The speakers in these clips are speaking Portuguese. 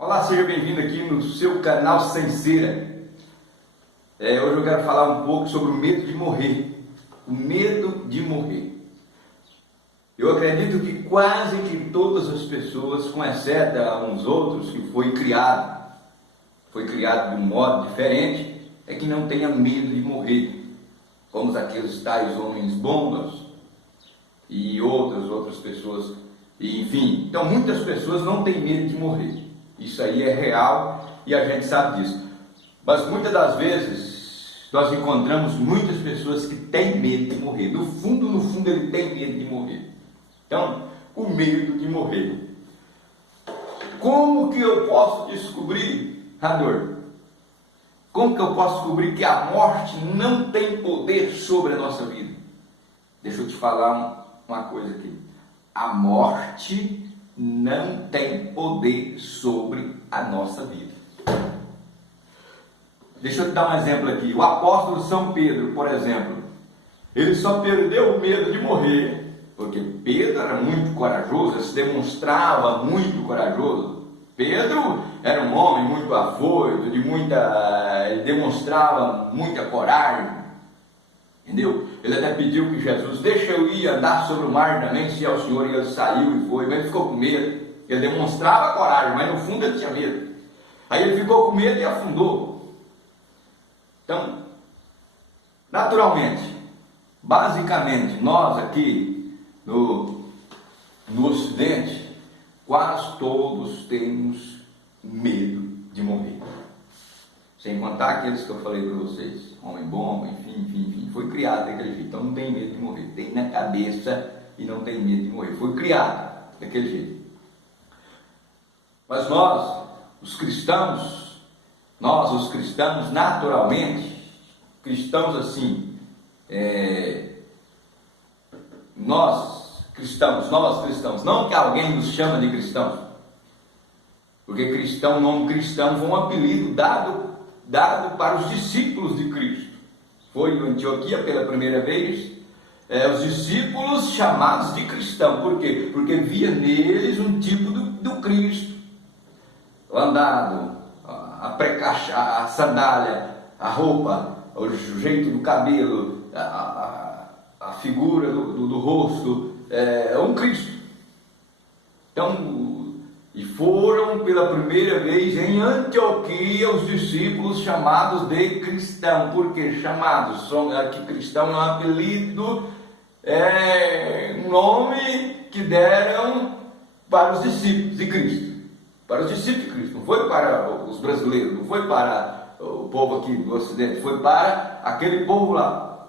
Olá, seja bem-vindo aqui no seu canal Sem Cera. Hoje eu quero falar um pouco sobre o medo de morrer. O medo de morrer. Eu acredito que quase que todas as pessoas, com exceto uns outros que foi criado de um modo diferente, é que não tenha medo de morrer. Como aqueles tais homens bombas e outras pessoas, enfim. Então muitas pessoas não têm medo de morrer. Isso aí é real e a gente sabe disso. Mas muitas das vezes nós encontramos muitas pessoas que têm medo de morrer. No fundo ele tem medo de morrer. Então, o medo de morrer. Como que eu posso descobrir a dor? Como que eu posso descobrir que a morte não tem poder sobre a nossa vida? Deixa eu te falar uma coisa aqui. A morte não tem poder sobre a nossa vida. Deixa eu te dar um exemplo aqui. O apóstolo São Pedro, por exemplo, ele só perdeu o medo de morrer porque Pedro era muito corajoso, ele se demonstrava muito corajoso. Pedro era um homem muito afoito, ele demonstrava muita coragem, entendeu? Ele até pediu que Jesus, deixa eu ir andar sobre o mar também, se é o Senhor, e ele saiu e foi, mas ele ficou com medo. Ele demonstrava coragem, mas no fundo ele tinha medo. Aí ele ficou com medo e afundou. Então, naturalmente, basicamente, nós aqui no Ocidente, quase todos temos medo de morrer. Sem contar aqueles que eu falei para vocês, homem-bomba, enfim, foi criado daquele jeito. Então não tem medo de morrer, tem na cabeça e não tem medo de morrer. Foi criado daquele jeito. Mas nós, os cristãos, naturalmente, cristãos assim, nós cristãos, não que alguém nos chama de cristãos, porque cristão, o nome cristão foi um apelido dado para os discípulos de Cristo. Foi em Antioquia pela primeira vez, os discípulos chamados de cristão. Por quê? Porque via neles um tipo do Cristo. O andado, a sandália, a roupa, o jeito do cabelo, a figura do rosto, um Cristo. Então, e foram pela primeira vez em Antioquia os discípulos chamados de cristão. Por que chamados? Aqui cristão é um apelido, um nome que deram para os discípulos de Cristo. Para os discípulos de Cristo. Não foi para os brasileiros, não foi para o povo aqui do Ocidente, foi para aquele povo lá.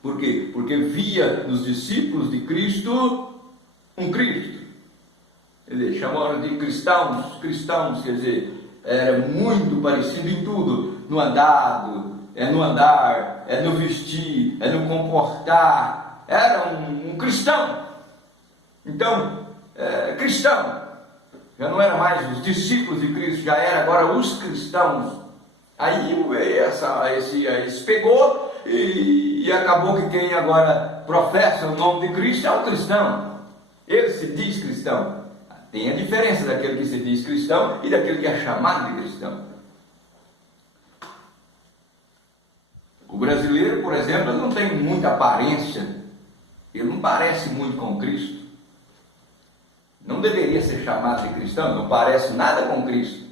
Por quê? Porque via nos discípulos de Cristo um Cristo. Quer dizer, chamaram de cristãos, quer dizer, era muito parecido em tudo, no andado, no andar, no vestir, no comportar, era um cristão. Então, cristão, já não era mais os discípulos de Cristo, já era agora os cristãos. Aí esse pegou e acabou que quem agora professa o nome de Cristo é o cristão. Ele se diz cristão. Tem a diferença daquele que se diz cristão e daquele que é chamado de cristão. O brasileiro, por exemplo, ele não tem muita aparência, ele não parece muito com Cristo. Não deveria ser chamado de cristão, não parece nada com Cristo.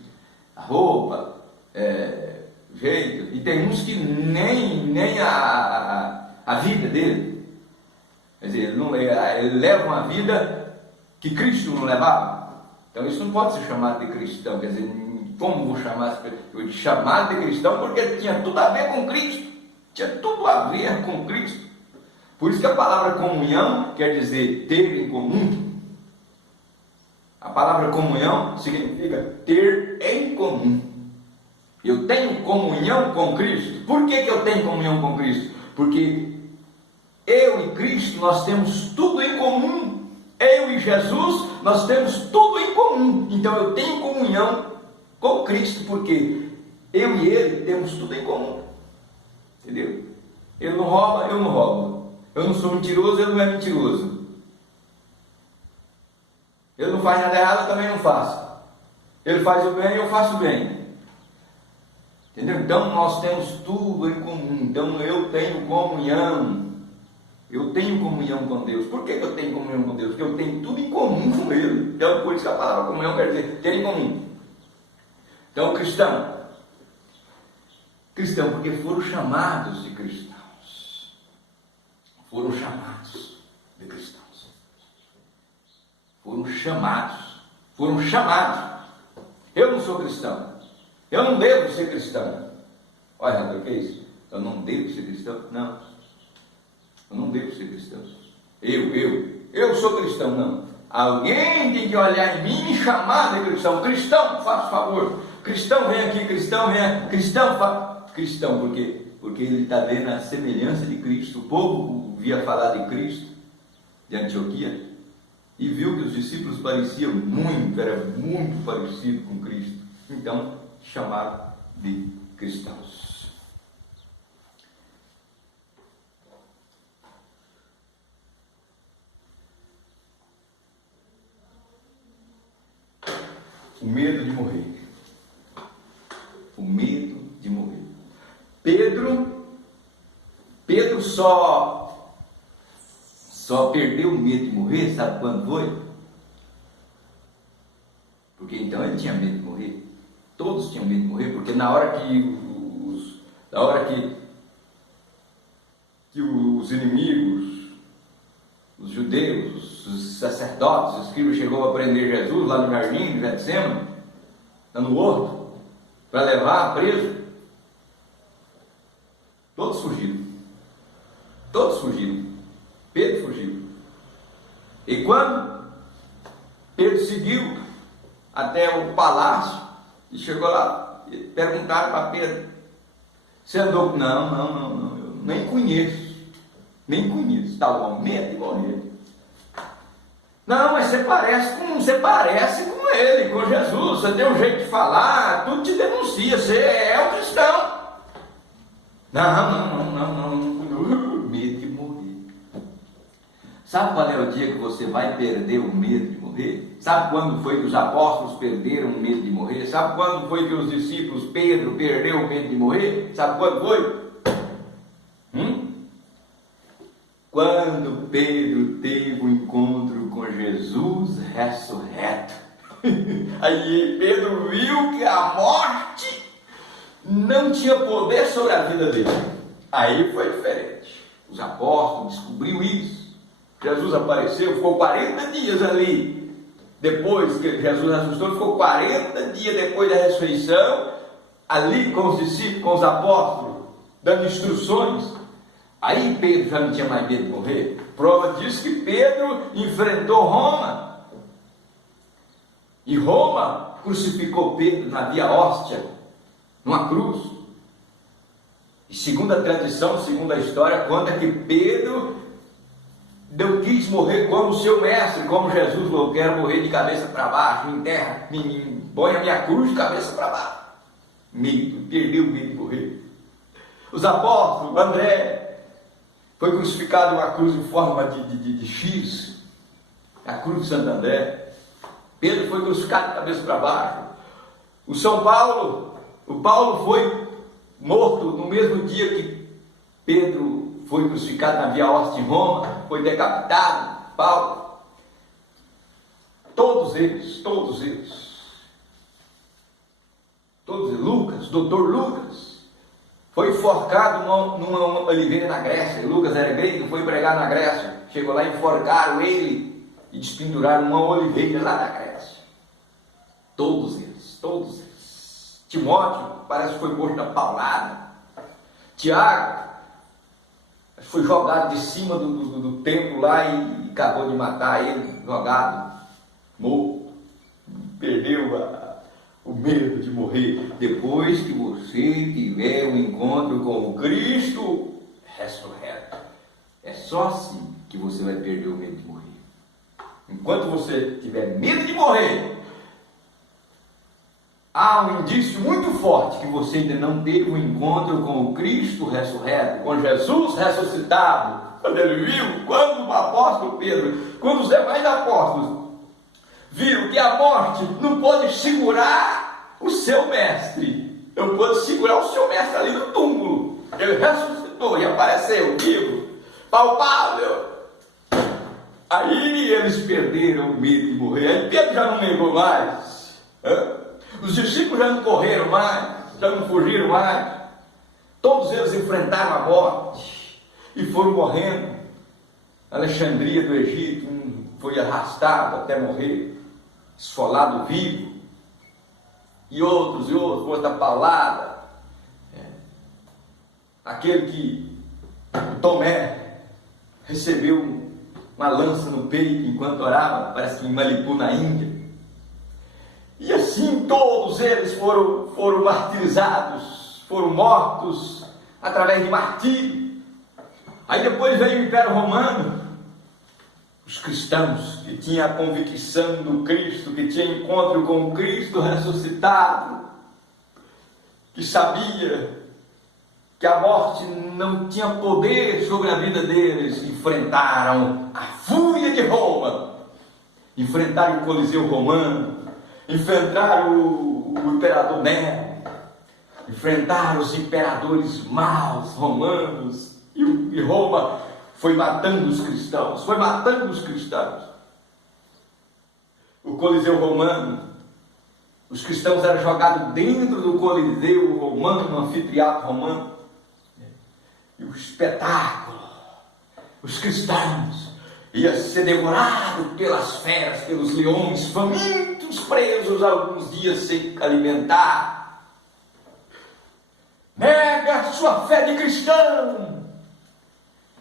A roupa, jeito, e tem uns que nem a vida dele. Quer dizer, ele leva uma vida que Cristo não levava. Então isso não pode ser chamado de cristão. Quer dizer, como vou chamar de chamado de cristão? Porque tinha tudo a ver com Cristo. Tinha tudo a ver com Cristo. Por isso que a palavra comunhão quer dizer ter em comum. A palavra comunhão significa ter em comum. Eu tenho comunhão com Cristo. Por que eu tenho comunhão com Cristo? Porque eu e Cristo, nós temos tudo em comum. Eu e Jesus, nós temos tudo em comum. Então eu tenho comunhão com Cristo, porque eu e Ele temos tudo em comum. Entendeu? Ele não rouba, eu não roubo. Eu não sou mentiroso, Ele não é mentiroso. Ele não faz nada errado, eu também não faço. Ele faz o bem, eu faço o bem. Entendeu? Então nós temos tudo em comum. Então eu tenho comunhão. Eu tenho comunhão com Deus. Por que eu tenho comunhão com Deus? Porque eu tenho tudo em comum com Ele. Então por isso que a palavra comunhão quer dizer ter em comum. Então cristão, porque foram chamados de cristãos. Foram chamados de cristãos. Foram chamados. Eu não sou cristão. Eu não devo ser cristão. Olha, o que é isso? Eu não devo ser cristão? Não. Eu não devo ser cristão. Eu sou cristão, não. Alguém tem que olhar em mim e me chamar de cristão. Cristão, faça favor. Cristão, vem aqui. Cristão, vem aqui. Cristão, por quê? Porque ele está vendo a semelhança de Cristo. O povo via falar de Cristo, de Antioquia, e viu que os discípulos pareciam muito, era muito parecido com Cristo. Então, chamaram de cristãos. O medo de morrer. O medo de morrer. Pedro só perdeu o medo de morrer, sabe quando foi? Porque então ele tinha medo de morrer. Todos tinham medo de morrer, porque na hora que os inimigos, os judeus, os sacerdotes, os escribas chegou a prender Jesus lá no jardim de Getsêmani, lá no horto, para levar preso, todos fugiram. Pedro fugiu. E quando Pedro seguiu até o palácio e chegou lá, e perguntaram para Pedro: você andou? Não, eu nem conheço, estava com medo de morrer. Não, mas você parece com ele, com Jesus, você tem um jeito de falar, tudo te denuncia, você é um cristão. Não, medo de morrer. Sabe qual é o dia que você vai perder o medo de morrer? Sabe quando foi que os apóstolos perderam o medo de morrer? Sabe quando foi que os discípulos, Pedro, perdeu o medo de morrer? Sabe quando foi? Quando Pedro teve um encontro com Jesus ressurreto. Aí Pedro viu que a morte não tinha poder sobre a vida dele. Aí foi diferente. Os apóstolos descobriram isso. Jesus apareceu, ficou 40 dias ali. Depois que Jesus ressuscitou, ficou 40 dias depois da ressurreição, ali com os discípulos, com os apóstolos, dando instruções. Aí Pedro já não tinha mais medo de morrer. Prova disso que Pedro enfrentou Roma. E Roma crucificou Pedro na Via Óstia, numa cruz. E segundo a tradição, segundo a história, conta que Pedro não quis morrer como seu mestre, como Jesus falou: eu quero morrer de cabeça para baixo, me enterra, põe a minha cruz de cabeça para baixo. Medo, perdeu o medo de morrer. Os apóstolos, André, foi crucificado numa cruz em forma de X, a cruz de Santo André. Pedro foi crucificado de cabeça para baixo. O Paulo foi morto no mesmo dia que Pedro foi crucificado na Via Óstia em Roma, foi decapitado. Paulo, todos eles, Lucas, doutor Lucas, foi enforcado numa oliveira na Grécia. Lucas era grego, foi pregar na Grécia. Chegou lá e enforcaram ele e despenduraram uma oliveira lá na Grécia. Todos eles. Timóteo parece que foi morto na paulada. Tiago foi jogado de cima do templo lá e acabou de matar ele, jogado, morto. Perdeu o medo de morrer. Depois que você tiver um encontro com o Cristo ressurreto, é só assim que você vai perder o medo de morrer. Enquanto você tiver medo de morrer, há um indício muito forte que você ainda não teve um encontro com o Cristo ressurreto, com Jesus ressuscitado. Quando ele viu, quando o apóstolo Pedro, quando os demais apóstolos viram que a morte não pode segurar o seu mestre, não pode segurar o seu mestre ali no túmulo. Ele ressuscitou e apareceu vivo, palpável. Aí eles perderam o medo de morrer. Aí Pedro já não negou mais. Os discípulos já não correram mais, já não fugiram mais. Todos eles enfrentaram a morte e foram morrendo. Alexandria do Egito, foi arrastado até morrer, esfolado vivo. E outros, outra palavra. Aquele que Tomé recebeu uma lança no peito enquanto orava, parece que em Malibu, na Índia. E assim todos eles foram martirizados, foram mortos através de martírio. Aí depois veio o Império Romano. Os cristãos que tinham a convicção do Cristo, que tinham encontro com o Cristo ressuscitado, que sabia que a morte não tinha poder sobre a vida deles, enfrentaram a fúria de Roma, enfrentaram o Coliseu Romano, enfrentaram o imperador Nero, enfrentaram os imperadores maus romanos, e Roma foi matando os cristãos, O Coliseu Romano, os cristãos eram jogados dentro do Coliseu Romano, no anfiteatro romano, e o espetáculo, os cristãos iam ser devorados pelas feras, pelos leões, famintos, presos alguns dias sem alimentar. Nega sua fé de cristão,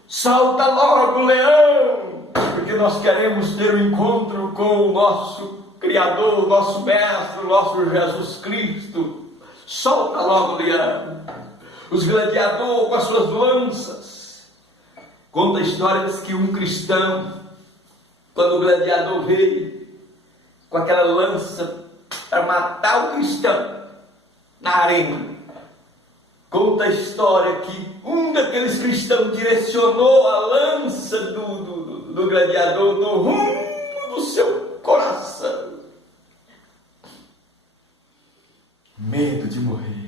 salta logo, leão, porque nós queremos ter um encontro com o nosso Criador, o nosso Mestre, o nosso Jesus Cristo. Solta logo, leão. Os gladiadores com as suas lanças. Conta a história, diz que um cristão, quando o gladiador veio com aquela lança para matar o cristão na arena, conta a história que um daqueles cristãos direcionou a lança do gladiador no rumo do seu coração. Medo de morrer.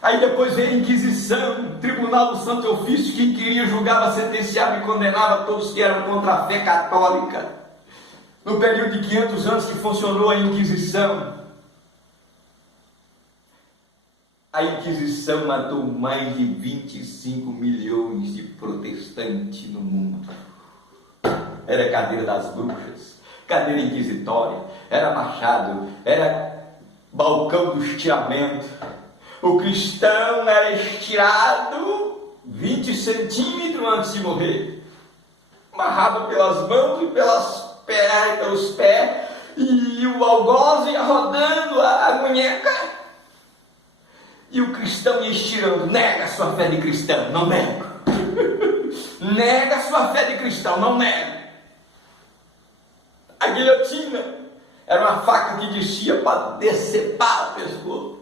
Aí depois veio a Inquisição, o Tribunal do Santo Ofício, que inquiria, julgava, sentenciava e condenava todos que eram contra a fé católica. No período de 500 anos que funcionou a Inquisição, a Inquisição matou mais de 25 milhões de protestantes no mundo. Era cadeira das bruxas, cadeira inquisitória, era machado, era balcão do estiramento. O cristão era estirado 20 centímetros antes de morrer, amarrado pelas mãos e pelos pés, e o algoz ia rodando a munheca, e o cristão ia estirando. Nega sua fé de cristão, não nego. Nega sua fé de cristão, não nego. A guilhotina era uma faca que descia para decepar o pescoço.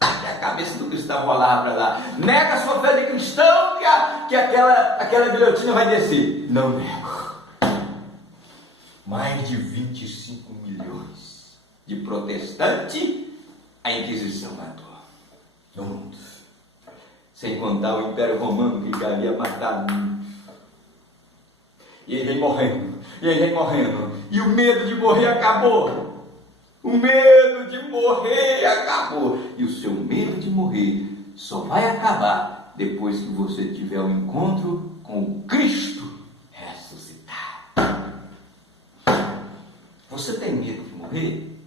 E a cabeça do cristão rolava para lá. Nega a sua fé de cristão, que aquela guilhotina vai descer. Não nego. Mais de 25 milhões de protestantes a Inquisição matou no mundo. Sem contar o Império Romano, que já havia matado muitos. E ele vem morrendo, e o medo de morrer acabou. O medo de morrer acabou. E o seu medo de morrer só vai acabar depois que você tiver um encontro com o Cristo ressuscitado. Você tem medo de morrer?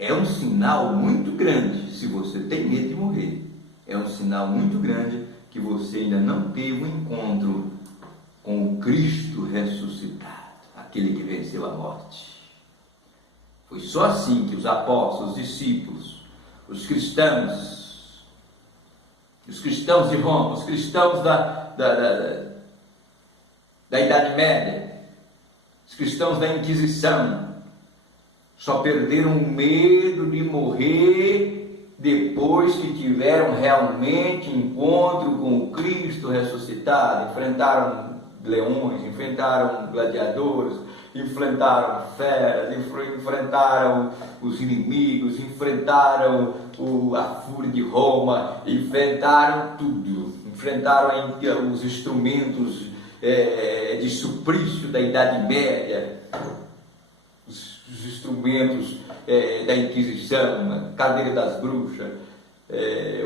É um sinal muito grande. Se você tem medo de morrer, é um sinal muito grande que você ainda não teve um encontro com o Cristo ressuscitado, aquele que venceu a morte. Foi só assim que os apóstolos, os discípulos, os cristãos de Roma, os cristãos da Idade Média, os cristãos da Inquisição, só perderam o medo de morrer depois que tiveram realmente encontro com o Cristo ressuscitado, enfrentaram leões, enfrentaram gladiadores, enfrentaram feras, enfrentaram os inimigos, enfrentaram a fúria de Roma, enfrentaram tudo, enfrentaram os instrumentos de suplício da Idade Média, os instrumentos da Inquisição, a cadeira das bruxas,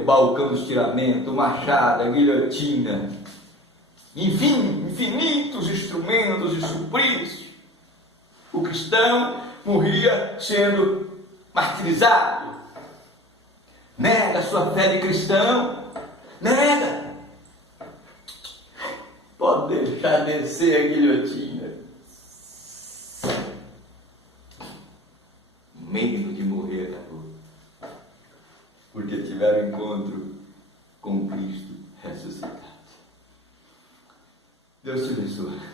o balcão do estiramento, o machado, a guilhotina, enfim, infinitos instrumentos de suplício. O cristão morria sendo martirizado. Nega a sua fé de cristão, nega. Pode deixar descer a guilhotina. Medo de morrer acabou, porque tiveram encontro com Cristo ressuscitado. Deus te abençoe.